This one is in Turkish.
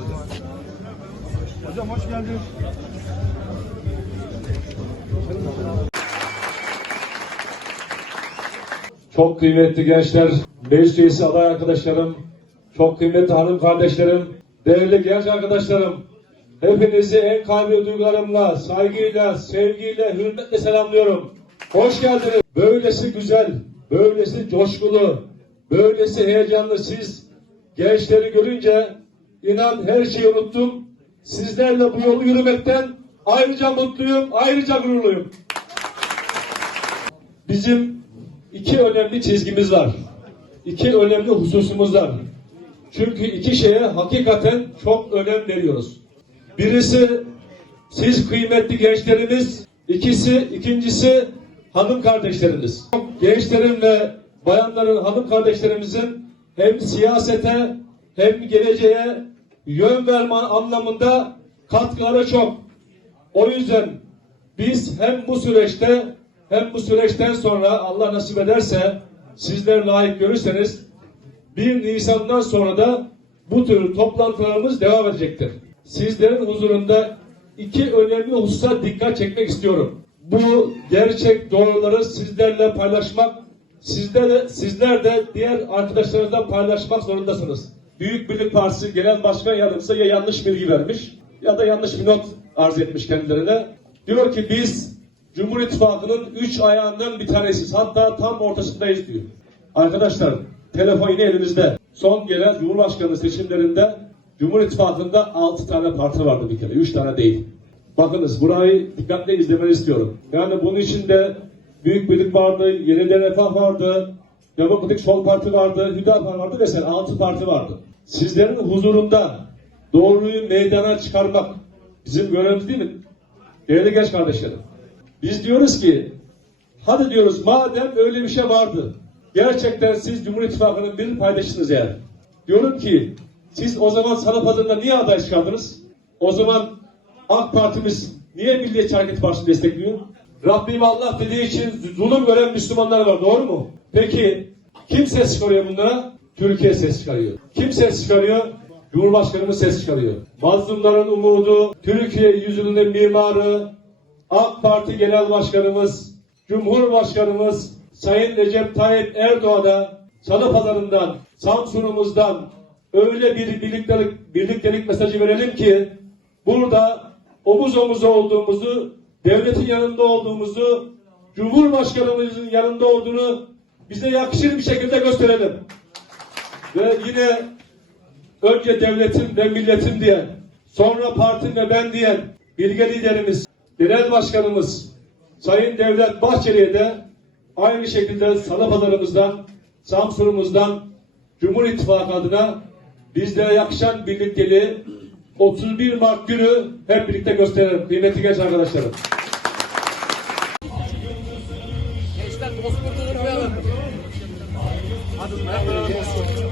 geldin. Hocam hoş geldin. Çok kıymetli gençler, meclis üyesi aday arkadaşlarım, çok kıymetli hanım kardeşlerim, değerli genç arkadaşlarım, hepinizi en kalbi duygularımla, saygıyla, sevgiyle, hürmetle selamlıyorum. Hoş geldiniz. Böylesi güzel, böylesi coşkulu, böylesi heyecanlı siz gençleri görünce inan her şeyi unuttum. Sizlerle bu yolu yürümekten ayrıca mutluyum, ayrıca gururluyum. Bizim iki önemli çizgimiz var. İki önemli hususumuz var. Çünkü iki şeye hakikaten çok önem veriyoruz. Birisi siz kıymetli gençlerimiz, ikisi ikincisi hanım kardeşlerimiz. Gençlerin ve bayanların hanım kardeşlerimizin hem siyasete hem geleceğe yön verme anlamında katkıları çok. O yüzden biz hem bu süreçte hem bu süreçten sonra Allah nasip ederse sizler layık görürseniz 1 Nisan'dan sonra da bu tür toplantılarımız devam edecektir. Sizlerin huzurunda iki önemli hususa dikkat çekmek istiyorum. Bu gerçek doğruları sizlerle paylaşmak, sizler de, sizler de diğer arkadaşlarınızla paylaşmak zorundasınız. Büyük Birlik Partisi Genel Başkan Yardımcısı ya yanlış bilgi vermiş ya da yanlış bir not arz etmiş kendilerine. Diyor ki biz Cumhur İttifakı'nın üç ayağından bir tanesiyiz. Hatta tam ortasındayız diyor. Arkadaşlar telefon yine elimizde. Son gelen Cumhurbaşkanı seçimlerinde Cumhur İttifakı'nda altı tane parti vardı bir kere. Üç tane değil. Bakınız burayı dikkatle izlemeni istiyorum. Yani bunun içinde Büyük Birlik vardı, Yeniden Refah vardı, Demokratik Sol Parti vardı, Hüdapar vardı vesaire. Altı parti vardı. Sizlerin huzurunda doğruyu meydana çıkarmak bizim görevimiz değil mi? Değerli genç kardeşlerim. Biz diyoruz ki hadi diyoruz madem öyle bir şey vardı. Gerçekten siz Cumhur İttifakı'nın bir paydaşısınız eğer. Diyorum ki siz o zaman Salı Pazarı'nda niye aday çıkardınız? O zaman AK Partimiz niye Milliyetçi Hareket Partisi'ni destekliyor? Rabbim Allah dediği için zulüm gören Müslümanlar var doğru mu? Peki kim ses çıkarıyor bunlara? Türkiye ses çıkarıyor. Kim ses çıkarıyor? Cumhurbaşkanımız ses çıkarıyor. Mazlumların umudu, Türkiye yüzyılının mimarı, AK Parti Genel Başkanımız, Cumhurbaşkanımız Sayın Recep Tayyip Erdoğan'a Salı Pazarı'ndan, Samsun'umuzdan öyle bir birliktelik, birliktelik mesajı verelim ki burada omuz omuza olduğumuzu, devletin yanında olduğumuzu, Cumhurbaşkanımızın yanında olduğunu bize yakışır bir şekilde gösterelim. Ve yine önce devletim ve milletim diyen, sonra partim ve ben diyen bilge liderimiz, genel başkanımız Sayın Devlet Bahçeli'ye de aynı şekilde Salı Pazarımızdan, Samsun'umuzdan Cumhur İttifakı adına bizlere yakışan birlikteliği 31 Mart günü hep birlikte gösterelim. Kıymetli genç arkadaşlarım. Gençler dostluğunu unutmayalım. Hadi ayaklarına dostluk.